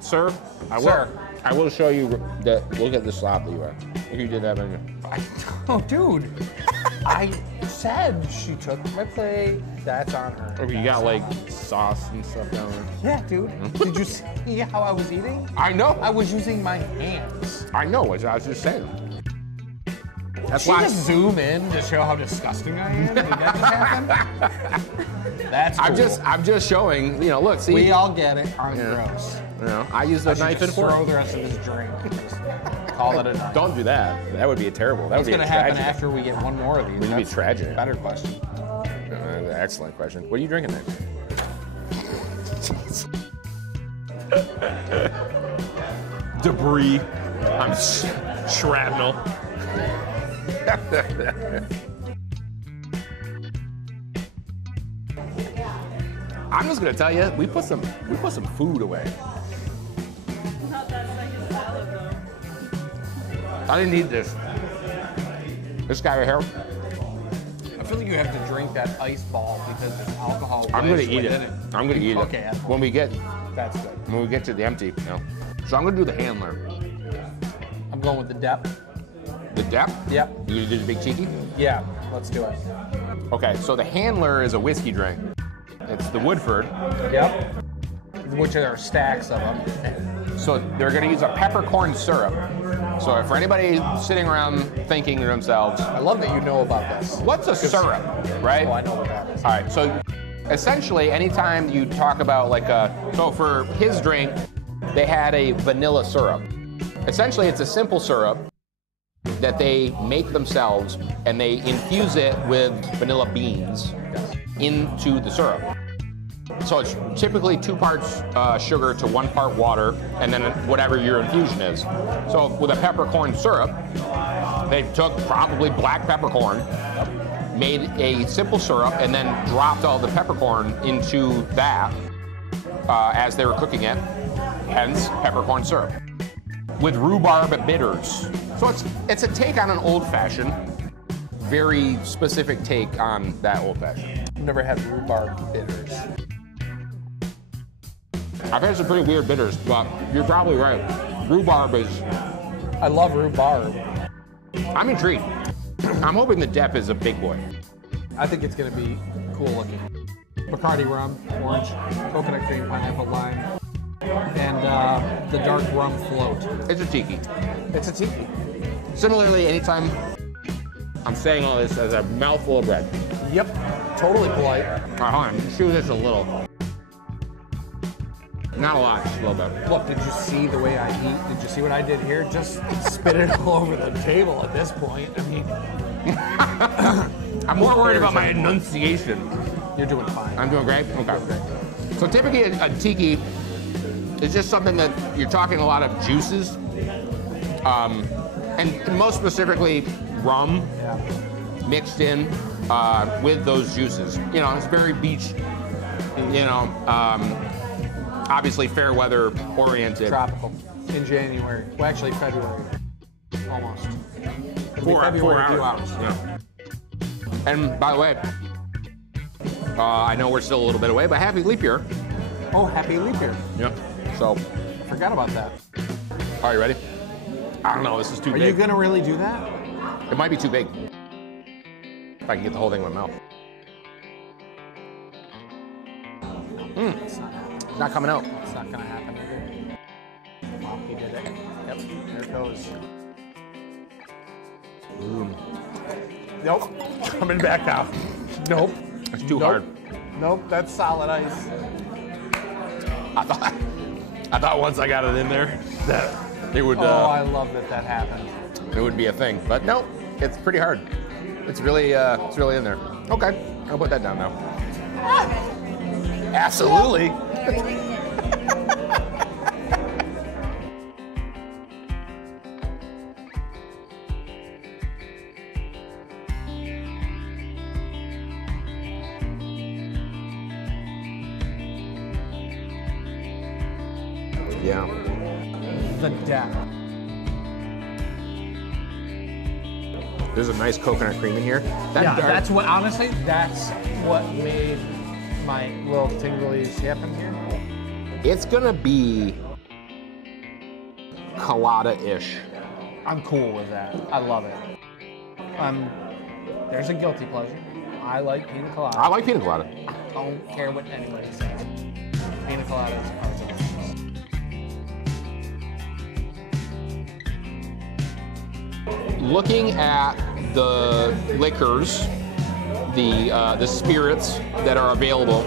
Sir, I will. Sir. I will show you the. Look at the slop that you are. If you did that on your. Oh, dude. I said she took my plate. That's on her. Okay, you got like sauce and stuff down there. Yeah, dude. Did you see how I was eating? I know. I was using my hands. I know. As I was just saying. That's Should why. just zoom in to show how disgusting I am? Did that just happen? That's cool. I'm just showing. You know, look. See. We all get it. I'm gross. You know, I use a knife and fork. Throw the rest of this drink. Just call it a night. Don't do that. That would be terrible. That would be What's going to happen after we get one more of these? Would be tragic. Better question. Excellent question. What are you drinking then? Debris. I'm shrapnel. I'm just gonna tell you, we put some food away. Not that second salad though. I didn't need this. This guy right here. I feel like you have to drink that ice ball because there's alcohol. I'm gonna wedged eat it. within I'm gonna eat it. Okay, that's when we get that's good. when we get to the empty, you know. So I'm gonna do the handler. I'm going with the depth. The depth? Yep. You gonna do the big cheeky? Yeah, let's do it. Okay, so the handler is a whiskey drink. It's the Woodford. Yep. Which are stacks of them. So they're gonna use a peppercorn syrup. So for anybody sitting around thinking to themselves, I love that you know about this. what's a syrup, right? Oh, I know what that is. All right, so essentially anytime you talk about like so for his drink, they had a vanilla syrup. Essentially it's a simple syrup that they make themselves and they infuse it with vanilla beans into the syrup. So it's typically 2 parts sugar to 1 part water, and then whatever your infusion is. So with a peppercorn syrup, they took probably black peppercorn, made a simple syrup, and then dropped all the peppercorn into that as they were cooking it, hence peppercorn syrup. With rhubarb bitters. So it's a take on an old-fashioned, very specific take on that old-fashioned. I've never had rhubarb bitters. I've had some pretty weird bitters, but you're probably right. Rhubarb is... I love rhubarb. I'm intrigued. I'm hoping the depth is a big boy. I think it's going to be cool looking. Bacardi rum, orange, coconut cream, pineapple, lime, and the dark rum float. It's a tiki. It's a tiki. Similarly, anytime I'm saying all this as a mouthful of bread. Yep, totally polite. All right, hold on, just do this a little. Not a lot, just a little bit. Look, did you see the way I eat? Did you see what I did here? Just spit it all over the table at this point. I mean... I'm more worried about my enunciation. You're doing fine. I'm doing great? Okay. So typically a tiki is just something that you're talking a lot of juices. And most specifically rum mixed in with those juices. You know, it's very beach, you know, obviously fair weather oriented. Tropical. In January. Well, actually February. Almost. 4 February, hours. Yeah. And by the way, I know we're still a little bit away, but happy leap year. Oh, happy leap year. Yep. So, I forgot about that. Are you ready? I don't know, this is too big. Are you gonna really do that? It might be too big. If I can get the whole thing in my mouth. It's not happening. It's not coming out. It's not gonna happen either. Wow, he did it. Yep, there it goes. Nope. Coming back out. Nope. It's too hard. Nope, that's solid ice. I thought once I got it in there that it would. Oh, I love that happened. It would be a thing, but no, it's pretty hard. It's really in there. Okay, I'll put that down now. Absolutely. Yeah. The depth. There's a nice coconut cream in here. That's what, honestly, that's what made my little tinglies happen here. It's gonna be colada-ish. I'm cool with that. I love it. There's a guilty pleasure. I like pina colada. I like pina colada. I don't care what anybody says. Pina coladas are delicious. Looking at the liquors, the spirits that are available,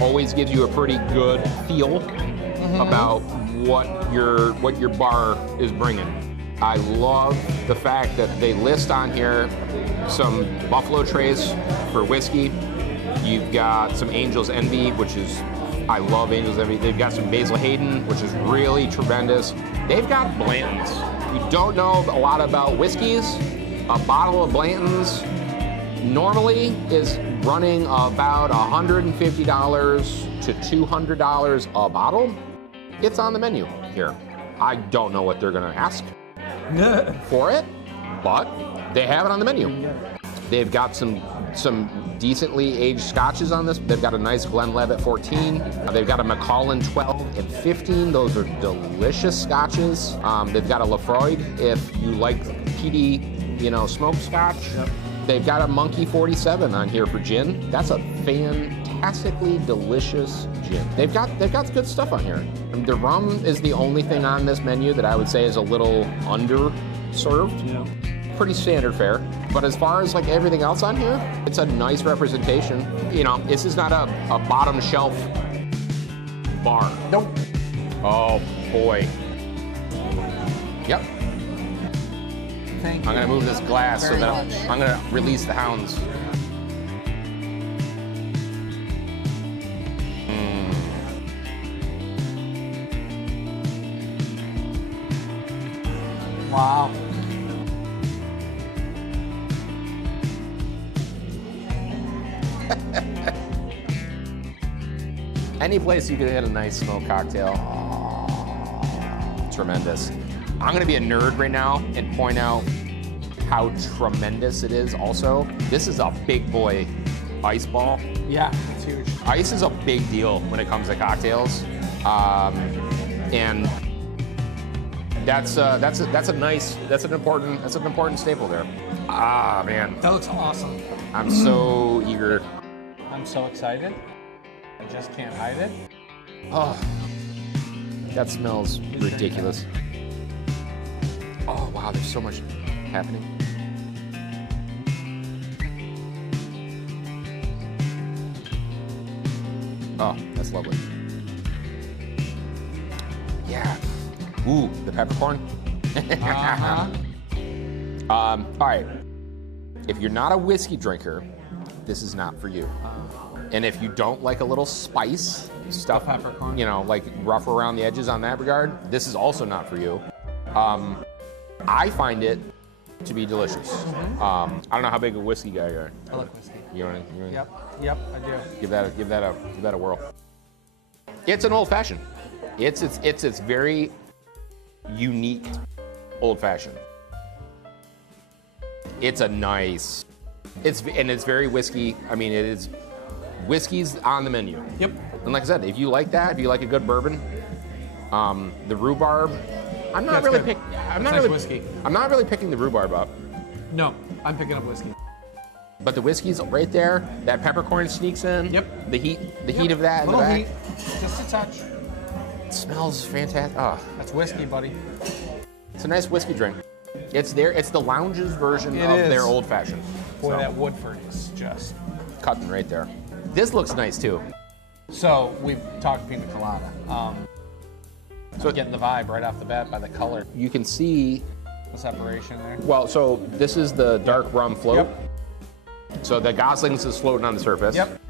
always gives you a pretty good feel about what your bar is bringing. I love the fact that they list on here some Buffalo Trace for whiskey. You've got some Angel's Envy, which is, I love Angel's Envy. They've got some Basil Hayden, which is really tremendous. They've got Blanton's. You don't know a lot about whiskeys. A bottle of Blanton's normally is running about $150 to $200 a bottle. It's on the menu here. I don't know what they're gonna ask for it, but they have it on the menu. They've got some decently aged scotches on this. They've got a nice Glenlivet 14. They've got a Macallan 12 and 15. Those are delicious scotches. They've got a Lafroig if you like peaty, smoked scotch. Yep. They've got a Monkey 47 on here for gin. That's a fantastically delicious gin. They've got good stuff on here. The rum is the only thing on this menu that I would say is a little underserved. Yeah. Pretty standard fare. But as far as like everything else on here, it's a nice representation. This is not a bottom shelf bar. Nope. Oh boy. Yep. Thank you. I'm gonna move this glass Very so that much. I'm gonna release the hounds. Wow. Any place you could hit a nice smoked cocktail. Tremendous. I'm gonna be a nerd right now and point out how tremendous it is also. This is a big boy ice ball. Yeah, it's huge. Ice is a big deal when it comes to cocktails. And that's an important staple there. Ah, man. That looks awesome. I'm so eager. I'm so excited. I just can't hide it. Oh, that smells ridiculous. Oh, wow, there's so much happening. Oh, that's lovely. Yeah. Ooh, the peppercorn. Uh-huh. All right. If you're not a whiskey drinker, this is not for you. And if you don't like a little spice, stuff, peppercorn. like rough around the edges on that regard, this is also not for you. I find it to be delicious. I don't know how big a whiskey guy you are. I like whiskey. You want to Yep, I do. give that a whirl. It's an old fashioned. It's very unique old fashioned. It's a nice. It's very whiskey. I mean, it is. Whiskey's on the menu. Yep. And like I said, if you like that, if you like a good bourbon, the rhubarb. I'm not really picking. I'm not really picking the rhubarb up. No, I'm picking up whiskey. But the whiskey's right there. That peppercorn sneaks in. Yep. The heat of that in the Little back. heat, just a touch. It smells fantastic. Oh, That's whiskey, buddy. it's a nice whiskey drink. It's the lounge's version It of is. their old fashioned. Boy, that Woodford is just. Cutting right there. This looks nice too. So we've talked pina colada. So I'm getting the vibe right off the bat by the color, you can see. the separation there. Well, so this is the dark rum float. Yep. So the Gosling's is floating on the surface. Yep.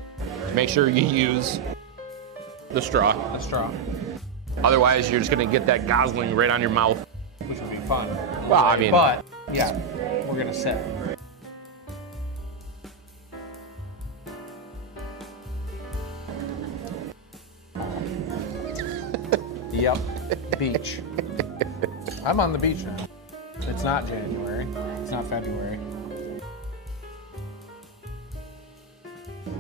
Make sure you use the straw. A straw, Otherwise, you're just gonna get that Gosling right on your mouth. which would be fun. Well, I mean, But yeah, we're gonna sip. Yep. Beach. I'm on the beach now. It's not January. It's not February.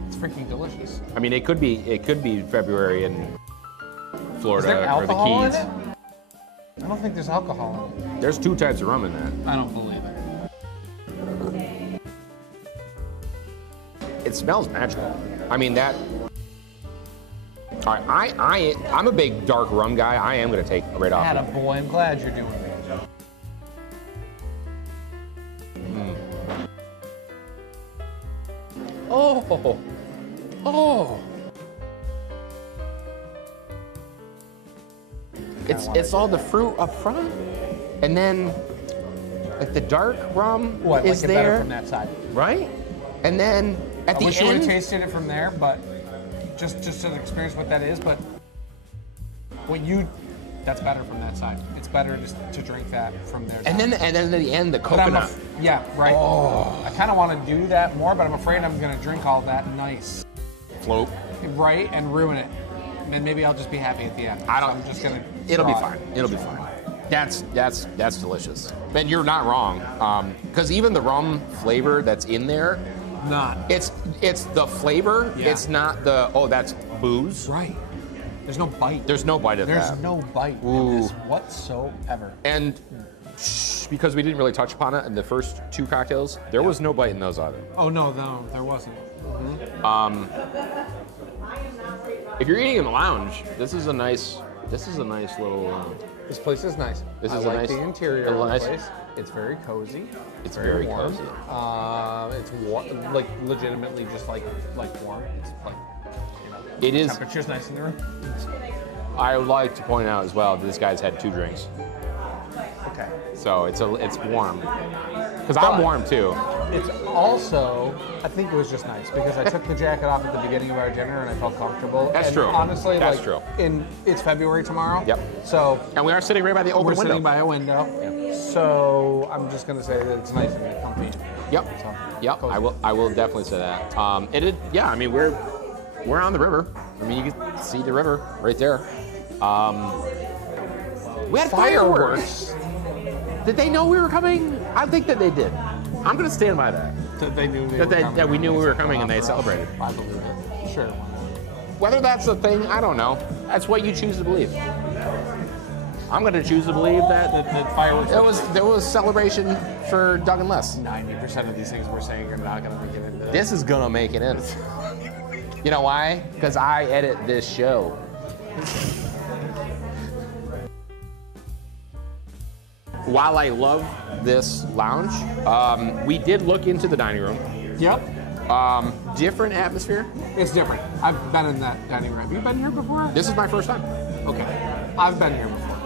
It's freaking delicious. I mean, it could be February in Is Florida there or the alcohol in Keys. it? I don't think there's alcohol in it. There's 2 types of rum in that. I don't believe it. It smells magical. I mean, that... All right, I'm a big dark rum guy. I am going to take right off. Attaboy, I'm glad you're doing it. Oh, oh. It's all the fruit up front, and then like the dark rum What, is like it better there, from that side? right? And then at I the wish you would have end, tasted it from there, but just to experience what that is. But that's better from that side. It's better just to drink that from there. and then at the end, the But I'm coconut. yeah, right. Oh. I kind of want to do that more, but I'm afraid I'm going to drink all that nice, Float. right, and ruin it. And maybe I'll just be happy at the end. I don't. So I'm just gonna. It'll be straw it. fine. It'll be fine. That's delicious. And you're not wrong, because even the rum flavor that's in there, Not it's the flavor. Yeah. It's not the that's booze. right. There's no bite. There's no bite of There's that. no bite in this whatsoever. And because we didn't really touch upon it in the first 2 cocktails, there was no bite in those either. Oh no, there wasn't. If you're eating in the lounge, this is a nice little. This place is nice. This I is a like nice- the interior a of the nice- place. It's very cozy. It's very warm. cozy. It's like legitimately just like warm. It's like It is. temperature's nice in the room. I would like to point out as well that this guy's had 2 drinks, Okay. so it's warm. Because I'm warm too. It's also, I think it was just nice because I took the jacket off at the beginning of our dinner and I felt comfortable. That's and true. Honestly, That's like, true. It's February tomorrow. Yep. So And we are sitting right by the open we're window. sitting by a window. So I'm just gonna say that it's nice and comfy. Yep. So, Yep. cozy. I will definitely say that. Yeah. I mean, we're on the river. I mean, you can see the river right there. We had fireworks. Did they know we were coming? I think that they did. I'm gonna stand by that. That they knew That we knew we were coming and they for us. celebrated. I believe it. Sure. Whether that's a thing, I don't know. That's what you choose to believe. I'm gonna choose to believe that The fireworks. there was celebration for Doug and Les. 90% of these things we're saying are not gonna make it into this. This is gonna make it in. You know why? Because I edit this show. While I love this lounge, we did look into the dining room. Yep. Different atmosphere. It's different. I've been in that dining room. Have you been here before? This is my first time. Okay. I've been here before.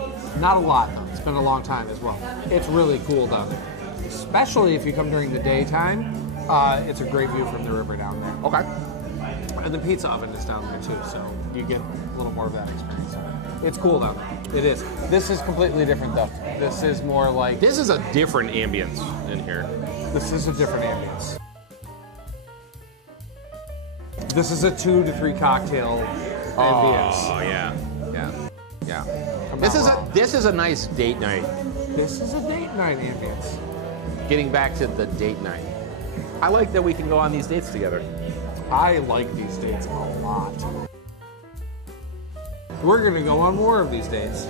Not a lot though. It's been a long time as well. It's really cool down there. Especially if you come during the daytime. It's a great view from the river down there. Okay. And the pizza oven is down there too, so you get a little more of that experience. It's cool down there. It is. This is completely different though. This is more like This is a different ambience in here. this is a different ambience. This is a 2 to 3 cocktail ambience. Oh yeah, yeah, yeah. I'm This not is wrong. this is a nice date night. This is a date night ambience. Getting back to the date night. I like that we can go on these dates together. I like these dates a lot. We're gonna go on more of these dates.